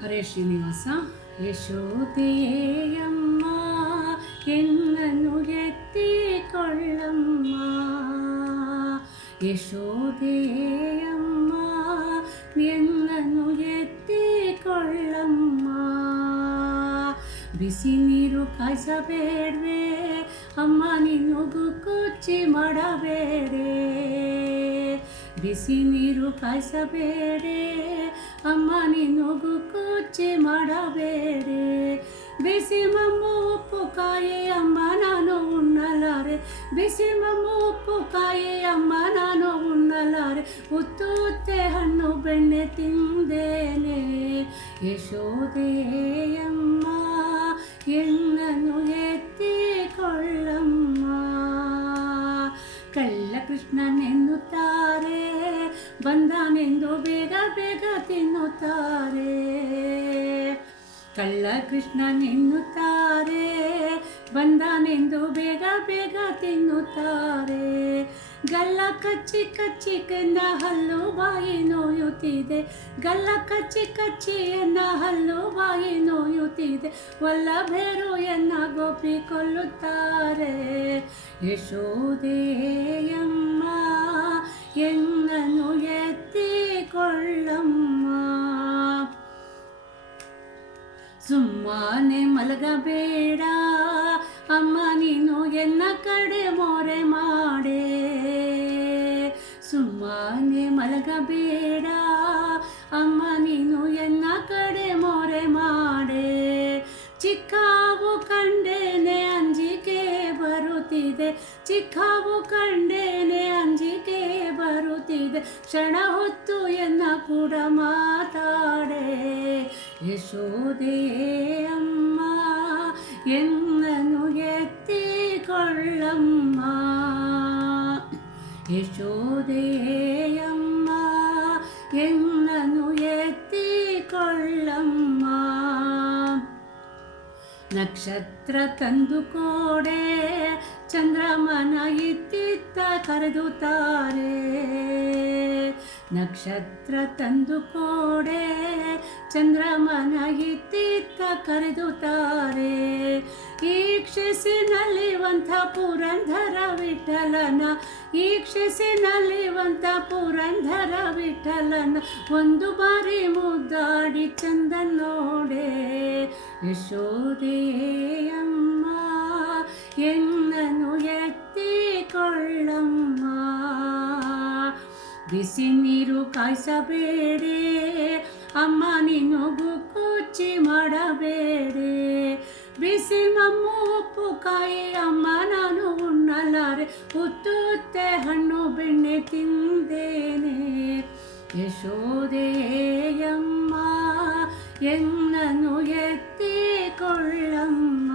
ಹರೇ ಶ್ರೀನಿವಾಸ. ಯಶೋದೆಯಮ್ಮ ಎನ್ನನ್ನು ಎತ್ತಿಕೊಳ್ಳಮ್ಮ, ಯಶೋದೆಯಮ್ಮ ಎನ್ನನ್ನು ಎತ್ತಿಕೊಳ್ಳಮ್ಮ. ಬಿಸಿ ನೀರು ಕಾಯಿಸಬೇಡ್ವೆ ಅಮ್ಮ, ನಿನ್ನಗು ಕುಚ್ಚಿ ಮಾಡಬೇಡೆ. ಬಿಸಿ ನೀರು ಕಾಯಿಸಬೇಡೆ ಅಮ್ಮ, ನಿನ್ನಗು ಕುಚ್ಚಿ ಮಾಡಬೇಡೆ. ಬಿಸಿ ಮಮ್ಮು ಉಪ್ಪು ಕಾಯಿ ಅಮ್ಮ ನಾನು ಉಣ್ಣಲಾರೆ, ಬಿಸಿ ಮಮ್ಮು ಉಪ್ಪು ಕಾಯಿ ಅಮ್ಮ ನಾನು ಉಣ್ಣಲಾರೆ. ಉತ್ತುತ್ತೆ ಹಣ್ಣು ಬೆಣ್ಣೆ ತಿಂದೇನೆ. ಯಶೋದೆಯಮ್ಮ ಎನ್ನನ್ನು ಎತ್ತಿಕೊಳ್ಳಮ್ಮ. ಕಳ್ಳ ಕೃಷ್ಣನೆನ್ನುತ್ತಾರೆ, ಬಂದನೆಂದು ಬೇಗ ಬೇಗ ತಿನ್ನುತ್ತಾರೆ. ಕಳ್ಳ ಕೃಷ್ಣನೆನ್ನುತ್ತಾರೆ, ಬಂದನೆಂದು ಬೇಗ ಬೇಗ ತಿನ್ನುತ್ತಾರೆ. ಗಲ್ಲ ಕಚ್ಚಿ ಕಚ್ಚಿ ಎನ್ನ ಹಲ್ಲು ಬಾಯಿ ನೋಯುತ್ತಿದೆ, ಗಲ್ಲ ಕಚ್ಚಿ ಕಚ್ಚಿ ಎನ್ನ ಹಲ್ಲು ಬಾಯಿ ನೋಯುತ್ತಿದೆ. ವಲ್ಲಭೇರು ಎನ್ನ ಗೋಪಿ ಕೊಲ್ಲುತ್ತಾರೆ. ಯಶೋದೆಯಮ್ಮ ಎನ್ನನ್ನು ಎತ್ತಿಕೊಳ್ಳಮ್ಮ. ಸುಮ್ಮನೆ ಮಲಗಬೇಡ ಅಮ್ಮ, ನೀನು ಎನ್ನ ಕಡೆ ಮೊರೆ ಮಾಡೆ. ಸುಮ್ಮನೆ ಮಲಗಬೇಡ ಅಮ್ಮ, ನೀನು ಎನ್ನ ಕಡೆ ಮೊರೆ ಮಾಡೆ. ಚಿಕ್ಕಾವು ಕಂಡೇನೆ ಅಂಜಿಕೆ ಬರುತ್ತಿದೆ, ಚಿಕ್ಕಾವು ಕಂಡೇನೆ ಅಂಜಿಕೆ ಬರುತ್ತಿದೆ. ಕ್ಷಣ ಹೊತ್ತು ಎನ್ನ ಕೂಡ ಮಾತಾಡೆ. ಯಶೋದೆಯಮ್ಮ ಎನ್ನನ್ನು ಎತ್ತಿಕೊಳ್ಳಮ್ಮ, ಯಶೋದೆಯಮ್ಮ ಎನ್ನನ್ನು ಎತ್ತಿಕೊಳ್ಳಮ್ಮ. ನಕ್ಷತ್ರ ತಂದು ಕೋಡೆ ಚಂದ್ರಮನ ಇತ್ತಿತ್ತ ಕರೆದುತ್ತಾರೆ. ನಕ್ಷತ್ರ ತಂದು ಕೋಡೆ ಚಂದ್ರಮನ ಇತ್ತಿತ್ತ ಕರೆದುತ್ತಾರೆ. ಈಕ್ಷಿಸಿ ನಲಿವಂಥ ಪುರಂದರ ವಿಠಲನ, ಈಕ್ಷಿಸಿ ನಲಿವಂಥ ಪುರಂದರ ವಿಠಲನ. ಒಂದು ಬಾರಿ ಮುದ್ದಾಡಿ ಚಂದ ನೋಡೆ. ಯಶೋದೆಯಮ್ಮ ಎನ್ನನ್ನು ಎತ್ತಿಕೊಳ್ಳಮ್ಮ. ಬಿಸಿ ನೀರು ಕಾಯಿಸಬೇಡೆ ಅಮ್ಮ, ನಿನ್ನಗು ಕುಚ್ಚಿ ಮಾಡಬೇಡೆ. ಬಿಸಿ ಮಮ್ಮು ಉಪ್ಪು ಕಾಯಿ ಅಮ್ಮ ನಾನು ಉಣ್ಣಲಾರೆ. ಉತ್ತುತ್ತೆ ಹಣ್ಣು ಬೆಣ್ಣೆ ತಿಂದೇನೆ. ಯಶೋದೆಯಮ್ಮ ಎನ್ನನ್ನು ಎತ್ತಿಕೊಳ್ಳಮ್ಮ.